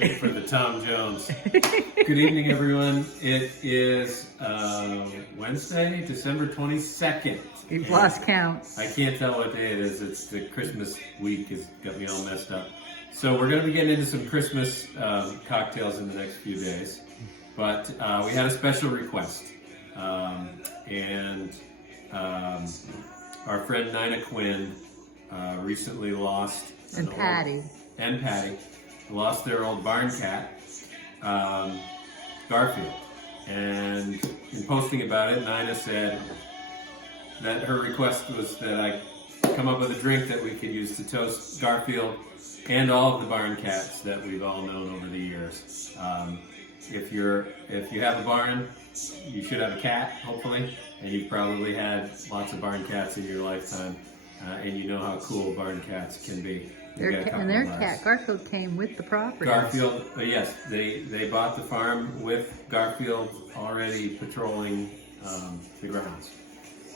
Wait for the Tom Jones. Good evening, everyone. It is Wednesday, December 22nd. You've lost count. I can't tell what day it is. It's the Christmas week has got me all messed up. So we're going to be getting into some Christmas cocktails in the next few days. But we had a special request. Our friend Nina Quinn recently lost... And Patty. Lost their old barn cat, Garfield. And in posting about it, Nina said that her request was that I come up with a drink that we could use to toast Garfield and all of the barn cats that we've all known over the years. If you have a barn, you should have a cat, hopefully, and you've probably had lots of barn cats in your lifetime, and you know how cool barn cats can be. Their cat, Garfield, came with the property. Garfield, yes, they bought the farm with Garfield already patrolling the grounds,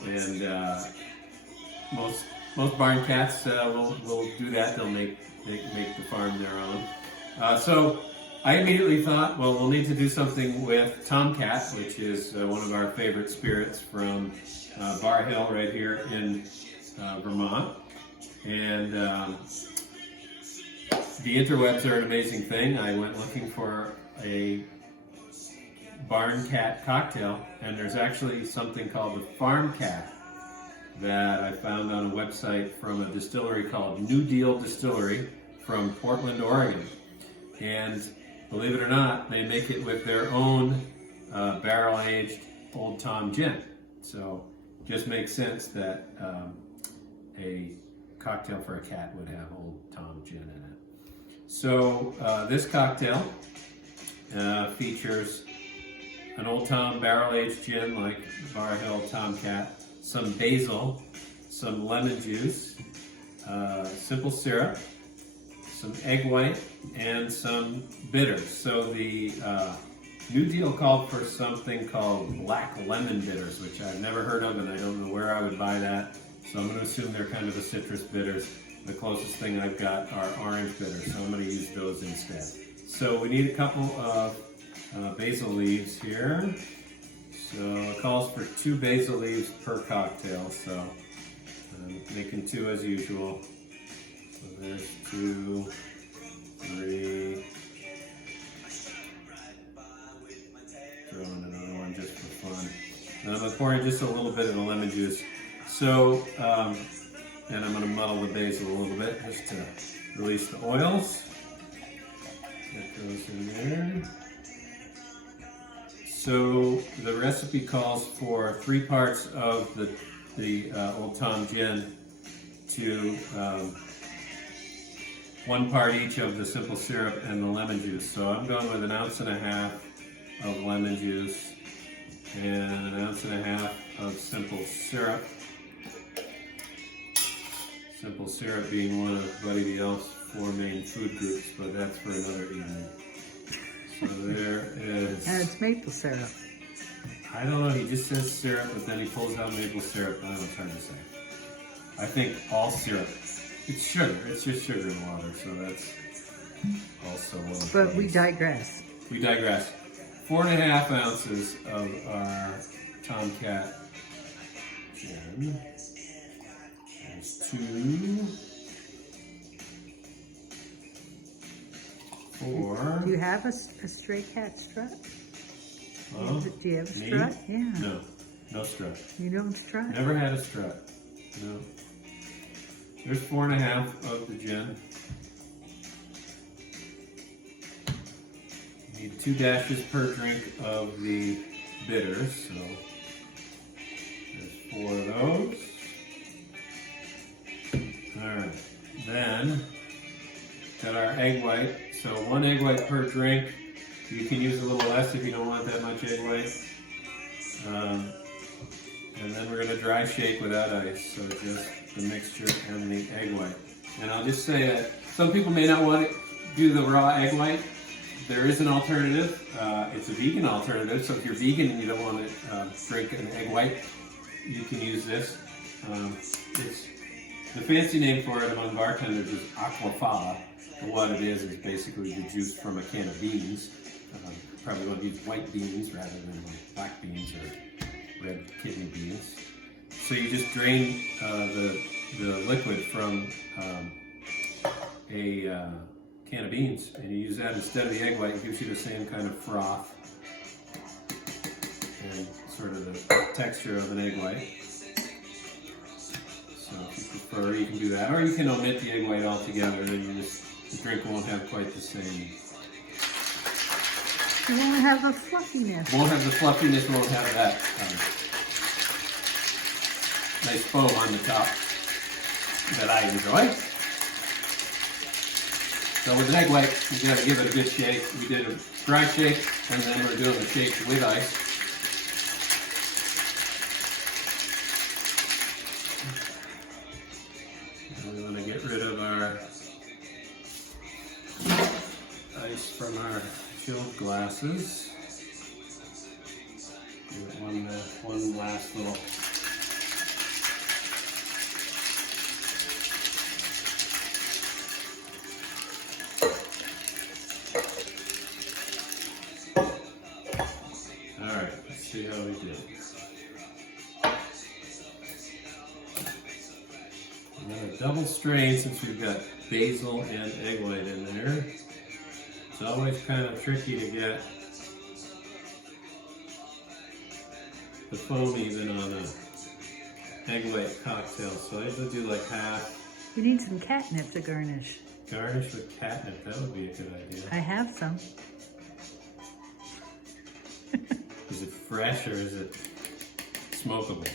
and most barn cats will do that. They'll make the farm their own. So I immediately thought, well, we'll need to do something with Tom Cat, which is one of our favorite spirits from Barr Hill right here in Vermont, and the interwebs are an amazing thing. I went looking for a barn cat cocktail, and there's actually something called the farm cat that I found on a website from a distillery called New Deal Distillery from Portland, Oregon. And believe it or not, they make it with their own barrel-aged Old Tom gin. So it just makes sense that a cocktail for a cat would have Old Tom gin in it. So this cocktail features an Old Tom barrel-aged gin like Barr Hill Tom Cat, some basil, some lemon juice, simple syrup, some egg white, and some bitters. So the New Deal called for something called black lemon bitters, which I've never heard of, and I don't know where I would buy that. So I'm going to assume they're kind of the citrus bitters. The closest thing I've got are orange bitters, so I'm going to use those instead. So we need a couple of basil leaves here. So it calls for 2 basil leaves per cocktail, so I'm making 2 as usual. So there's 2, 3. Throw in another one just for fun. And I'm going to pour in just a little bit of the lemon juice. So, and I'm going to muddle the basil a little bit just to release the oils. Get those in there. So the recipe calls for 3 parts of the Old Tom gin to 1 part each of the simple syrup and the lemon juice. So I'm going with 1.5 ounces of lemon juice and 1.5 ounces of simple syrup. Simple syrup being one of Buddy the Elf's 4 main food groups, but that's for another evening. So there is... And it's maple syrup. I don't know, he just says syrup, but then he pulls out maple syrup. I don't know, it's hard to say. I think all syrup. It's sugar. It's just sugar and water, so that's also one of But we digress. We digress. 4.5 ounces of our Tom Cat gin. There's 2, 4. Do you have a stray cat strut? Oh, Do you have a me? strut? Yeah. No, no strut. You don't strut? Never had a strut. No. There's 4.5 of the gin. Need 2 dashes per drink of the bitters, so there's 4 of those. Alright, then got our egg white. So 1 egg white per drink. You can use a little less if you don't want that much egg white. And then we're going to dry shake without ice, so just the mixture and the egg white. And I'll just say that some people may not want to do the raw egg white. There is an alternative. It's a vegan alternative, so if you're vegan and you don't want to drink an egg white, you can use this. It's the fancy name for it among bartenders is Aquafaba. And what it is basically the juice from a can of beans. Probably want to use white beans rather than black beans or red kidney beans. So you just drain the liquid from a can of beans, and you use that instead of the egg white. It gives you the same kind of froth and sort of the texture of an egg white. So if you prefer, you can do that, or you can omit the egg white altogether, and the drink won't have quite the same. You won't have the fluffiness. Won't have the fluffiness. Won't have that nice foam on the top that I enjoy. So with an egg white, you got to give it a good shake. We did a dry shake, and then we're doing the shake with ice. And we want to get rid of our ice from our chilled glasses. Give it one last little. Alright, let's see how we do. I'm going to double strain since we've got basil and egg white in there. It's always kind of tricky to get the foam even on an egg white cocktail, so I usually do like half. You need some catnip to garnish. Garnish with catnip, that would be a good idea. I have some. Is it fresh or is it smokable?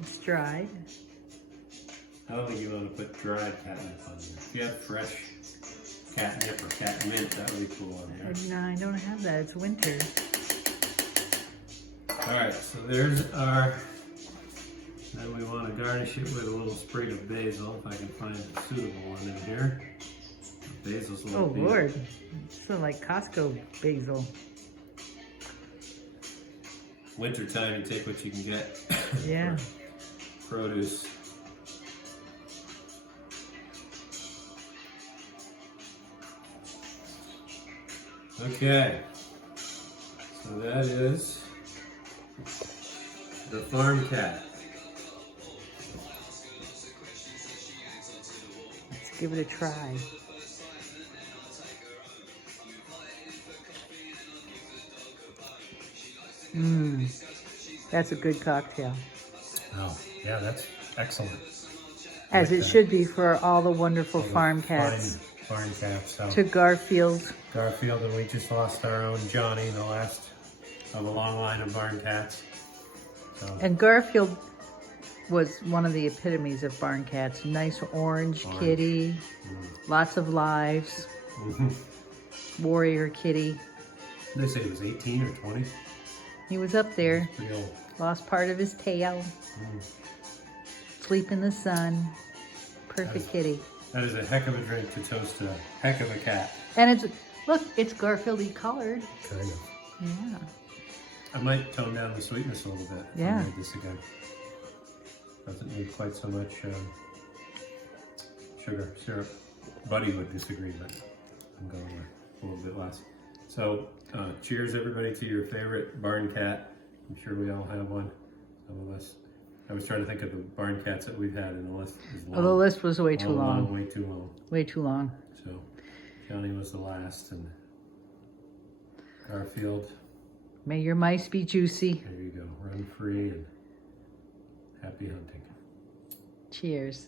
It's dried. I don't think you want to put dried catnip on there. If you have fresh catnip or catmint, that would be cool on there. No, I don't have that. It's winter. Alright, so there's our, then we want to garnish it with a little sprig of basil, if I can find a suitable one in here. Basil's a little Oh Lord, it's so like Costco basil. Wintertime, you take what you can get. Yeah. For produce. Okay, so that is the farm cat. Let's give it a try. That's a good cocktail. Oh, yeah, that's excellent. As it should be for all the wonderful farm cats. Farm cats. So. To Garfield. Garfield, and we just lost our own Johnny, the last of a long line of barn cats. So. And Garfield was one of the epitomes of barn cats. Nice orange kitty, lots of lives, warrior kitty. They say he was 18 or 20. He was up there. Pretty old. Lost part of his tail. Sleep in the sun. Perfect kitty. That is a heck of a drink to toast a heck of a cat. And it's, look, it's Garfield-y colored. Kind of. Yeah. I might tone down the sweetness a little bit. Yeah. If I made this again. Doesn't need quite so much sugar, syrup. Buddy would disagree, but I'm going with a little bit less. So, cheers everybody to your favorite barn cat. I'm sure we all have one. Some of us. I was trying to think of the barn cats that we've had, and the list is long. Oh, the list was way too long. Way too long. Way too long. So, Johnny was the last, and Garfield. May your mice be juicy. There you go. Run free and happy hunting. Cheers.